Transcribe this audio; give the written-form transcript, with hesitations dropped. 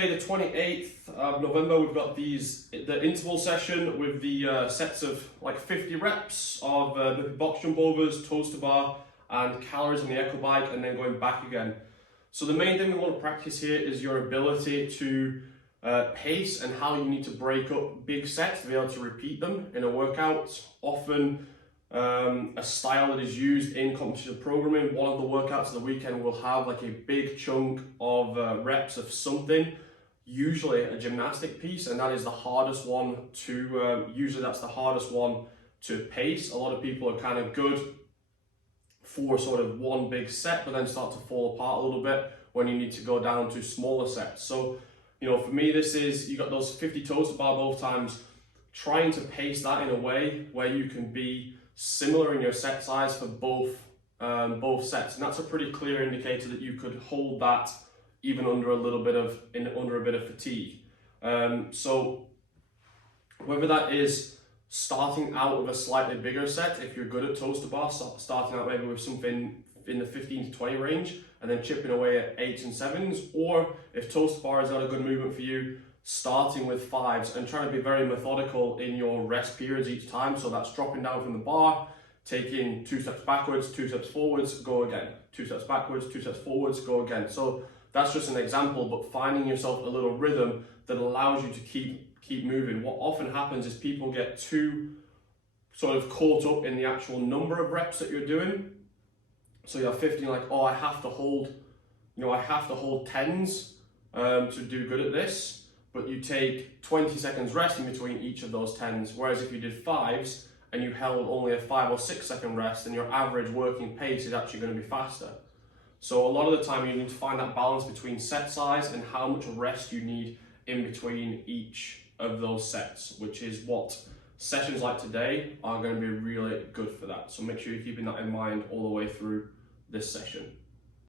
Monday, the 28th of November, we've got the interval session with the sets of like 50 reps of the box jump overs, toes to bar, and calories on the Echo Bike, and then going back again. So the main thing we want to practice here is your ability to pace and how you need to break up big sets to be able to repeat them in a workout. Often a style that is used in competition programming, one of the workouts of the weekend will have like a big chunk of reps of something, usually a gymnastic piece, and that is the hardest one to, usually that's the hardest one to pace. A lot of people are kind of good for sort of one big set, but then start to fall apart a little bit when you need to go down to smaller sets. So, you know, for me, this is, you got those 50 toes to bar both times, trying to pace that in a way where you can be similar in your set size for both sets, and that's a pretty clear indicator that you could hold that even under a bit of fatigue. So whether that is starting out with a slightly bigger set, if you're good at toes to bar, starting out maybe with something in the 15 to 20 range and then chipping away at 8s and 7s, or if toes to bar has got a good movement for you, starting with 5s and trying to be very methodical in your rest periods each time. So that's dropping down from the bar, taking 2 steps backwards, 2 steps forwards, go again, 2 steps backwards, 2 steps forwards, go again. So that's just an example, but finding yourself a little rhythm that allows you to keep moving. What often happens is people get too sort of caught up in the actual number of reps that you're doing. So you're 50, like, oh, I have to hold 10s to do good at this. But you take 20 seconds rest in between each of those 10s. Whereas if you did 5s and you held only a 5 or 6 second rest, then your average working pace is actually going to be faster. So a lot of the time you need to find that balance between set size and how much rest you need in between each of those sets, which is what sessions like today are going to be really good for that. So make sure you're keeping that in mind all the way through this session.